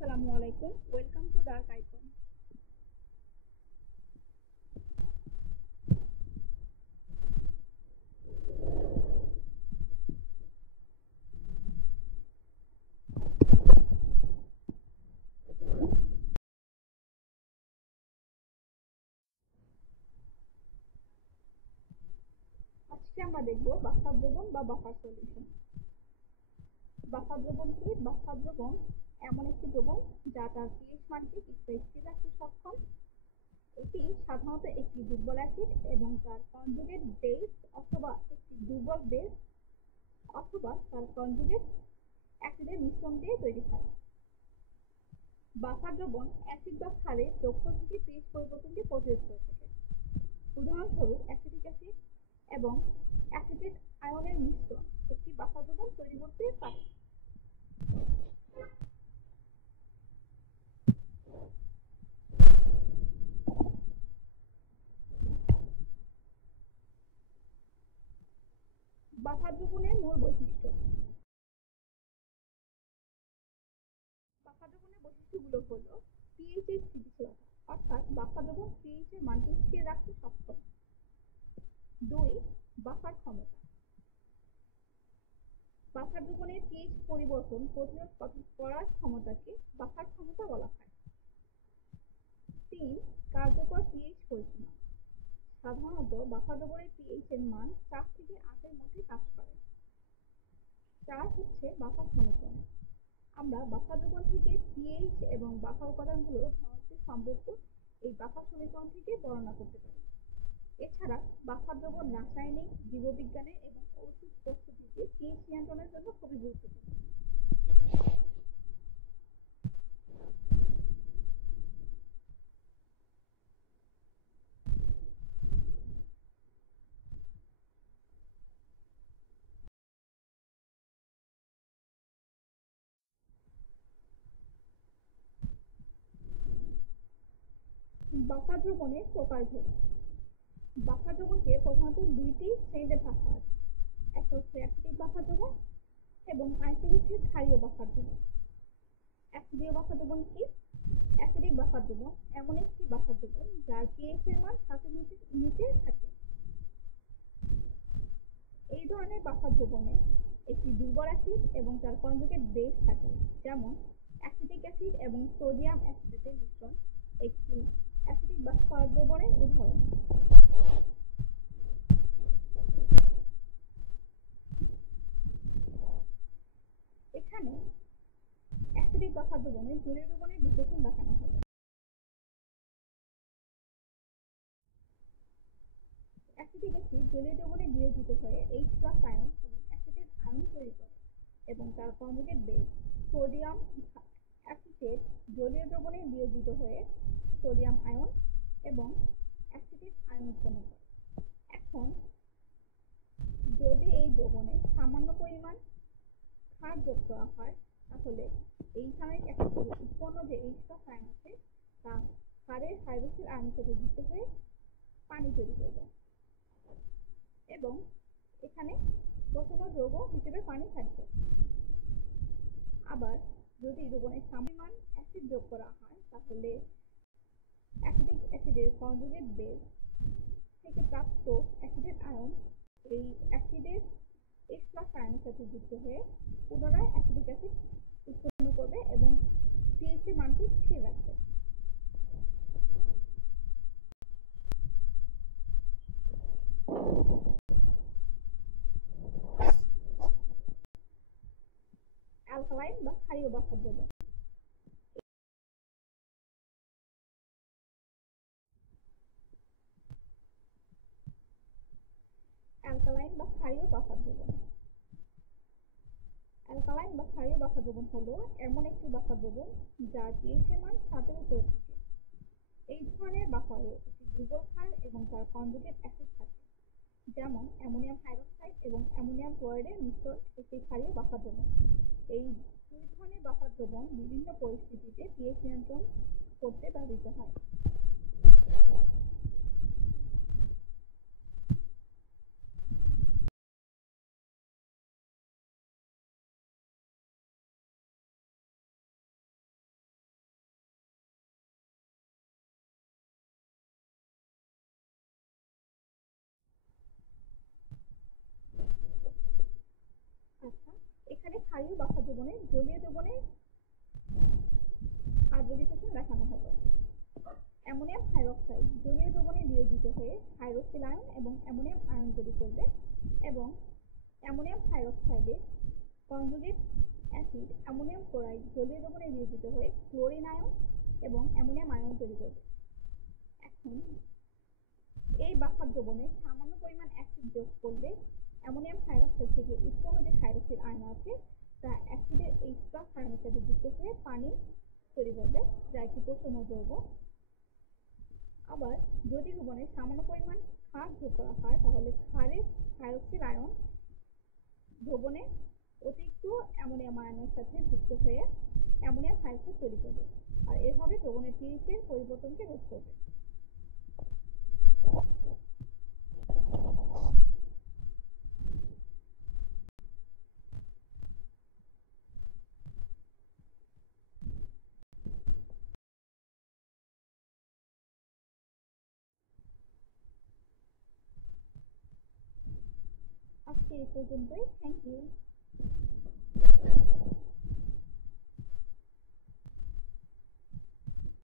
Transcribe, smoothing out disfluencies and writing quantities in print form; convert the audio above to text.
Assalamu alaikum. Welcome to Dark Icon. আজকে আমরা দেখব বাফার দ্রবণ বা বাফার সলিউশন। বাফার দ্রবণ কি? বাফার দ্রবণ এমন একটি দ্রবণ যা তার pH মানকে কিছুটা স্থির রাখতে সক্ষম। এটি সাধারণত একটি দুর্বল অ্যাসিড এবং তার কনজুগেট বেস অথবা একটি দুর্বল বেস অথবা তার কনজুগেট অ্যাসিডের মিশ্রণ দিয়ে তৈরি হয়। বাফার দ্রবণ অ্যাসিড বা ক্ষারের দক্ষ থেকে pH পরিবর্তনকে প্রতিরোধ করে থাকে। উদাহরণস্বরূপ অ্যাসিটিক অ্যাসিড এবং অ্যাসিটেট আয়নের মিশ্রণ একটি বাফার দ্রবণ তৈরি করতে পারে। বাফার দ্রবণের মূল বৈশিষ্ট্য। বাফার দ্রবণের বৈশিষ্ট্যগুলো হলো pH এর স্থিতিশীলতা, অর্থাৎ বাফার দ্রবণ pH এর মানকে স্থির রাখতে সক্ষম। 2. বাফার ক্ষমতা। বাফার দ্রবণের pH পরিবর্তন প্রতিরোধ করার ক্ষমতাকে বাফার ক্ষমতা বলা হয়। 3. কার্যকর pH পরিসীমা। সাধারণত বাফার দ্রবণের pH এর মান 4 থেকে 8 এর মধ্যে কাজ করে। 4 হচ্ছে বাফার সমীকরণ। আমরা বাফার দ্রবণ থেকে pH এবং বাফার উপাদানগুলোর ঘনত্বের সম্পর্ক এই বাফার সমীকরণ থেকে বর্ণনা করতে পারি। এছাড়া বাফার দ্রবণ রাসায়নিক, জীববিজ্ঞানের এবং ওষুধ প্রস্তুতিতে pH নিয়ন্ত্রণের জন্য খুবই গুরুত্বপূর্ণ। বাফার দ্রবণের প্রকারভেদ। বাফার দ্রবণকে প্রধানত দুইটি শ্রেণীতে ভাগ করা যায়। একটা হচ্ছে অ্যাসিডিক বাফার দ্রবণ এবং আরেকটি হচ্ছে ক্ষারীয় বাফার দ্রবণ। অ্যাসিডীয় বাফার দ্রবণ কি? অ্যাসিডিক বাফার দ্রবণ এমন একটি বাফার দ্রবণ যার pH এর মান 7 এর নিচে থাকে। এই ধরনের বাফার দ্রবণে একটি দুর্বল অ্যাসিড এবং তার কনজুগেট বেস থাকে, যেমন অ্যাসিটিক অ্যাসিড এবং সোডিয়াম অ্যাসিটেটের মিশ্রণ একটি অ্যাসিডিক বাফার দ্রবণের উদাহরণ। এখানে অ্যাসিডিক বাফার দ্রবণের জলীয় দ্রবণের বিশ্লেষণ দেখানো হলো। অ্যাসিটিক অ্যাসিড জলীয় দ্রবণে বিয়োজিত হয়ে H+ আয়ন এবং অ্যাসিটেট আয়ন তৈরি করে এবং তার কনজুগেট বেস সোডিয়াম অ্যাসিটেট জলীয় দ্রবণে বিয়োজিত হয়ে সোডিয়াম আয়ন এবং অ্যাসিটেট আয়ন উৎপন্ন করে। এখন যদি এই দ্রবণে সামান্য পরিমাণ ক্ষার যোগ করা হয়, তাহলে এই সাময়িক অ্যাসিড থেকে উৎপন্ন যে H+ আয়ন আছে তা ক্ষারের হাইড্রোক্সিল আয়নের সাথে যুক্ত হয়ে পানি তৈরি করবে এবং এখানে প্রথম যৌগ হিসেবে পানি থাকবে। আবার যদি দ্রবণে সামান্য অ্যাসিড যোগ করা হয়, তাহলে অ্যাসিটিক অ্যাসিডের কনজুগেট বেস থেকে প্রাপ্ত অ্যাসিডেট আয়ন এই অ্যাসিডের H+ আয়নের সাথে যুক্ত হয়ে পুনরায় অ্যাসিটিক অ্যাসিড উৎপন্ন করবে এবং pH এর মানকে স্থির রাখবে। অ্যালকালাইন বা ক্ষারীয় বাফার দ্রবণ। অ্যালকালাইন বা ক্ষারীয় বাফার দ্রবণ। অ্যালকালাইন বা ক্ষারীয় বাফার দ্রবণ হলো এমন একটি বাফার দ্রবণ যার pH এর মান 7 এর উপরে থাকে। এই ধরনের বাফারে একটি দুর্বল ক্ষার এবং তার কনজুগেট অ্যাসিড থাকে, যেমন অ্যামোনিয়াম হাইড্রক্সাইড এবং অ্যামোনিয়াম ক্লোরাইডের মিশ্রণ একটি ক্ষারীয় বাফার দ্রবণ। এই দুই ধরনের বাফার দ্রবণ বিভিন্ন পরিস্থিতিতে pH নিয়ন্ত্রণ করতে ব্যবহৃত হয়। ক্ষারীয় বাফার দ্রবণে জলীয় দ্রবণে আদ্রবিকশন দেখানো হলো। অ্যামোনিয়াম হাইড্রক্সাইড জলীয় দ্রবণে বিয়োজিত হয়ে হাইড্রোক্সিল আয়ন এবং অ্যামোনিয়াম আয়ন তৈরি করবে এবং অ্যামোনিয়াম হাইড্রক্সাইডে কনজুগেট অ্যাসিড অ্যামোনিয়াম ক্লোরাইড জলীয় দ্রবণে বিয়োজিত হয়ে ক্লোরিন আয়ন এবং অ্যামোনিয়াম আয়ন তৈরি করবে। এখন এই বাফার দ্রবণে সামান্য পরিমাণ অ্যাসিড যোগ করলে অ্যামোনিয়াম হাইড্রক্সাইড থেকে উৎপন্ন যে হাইড্রোক্সিল আয়ন আছে তা অ্যাসিডের H+ আয়নের সাথে যুক্ত হয়ে পানি তৈরি করবে, যা একটি প্রশম যৌগ। আবার যদি দ্রবণে সামান্য পরিমাণ ক্ষার যোগ করা হয় তাহলে ক্ষারের হাইড্রোক্সিল আয়ন দ্রবণে অতিরিক্ত অ্যামোনিয়াম আয়নের সাথে যুক্ত হয়ে অ্যামোনিয়াম হাইড্রক্সাইড তৈরি করবে, আর এভাবে দ্রবণের pH এর পরিবর্তনকে রোধ করবে। আজকে এই পর্যন্তই। Thank you.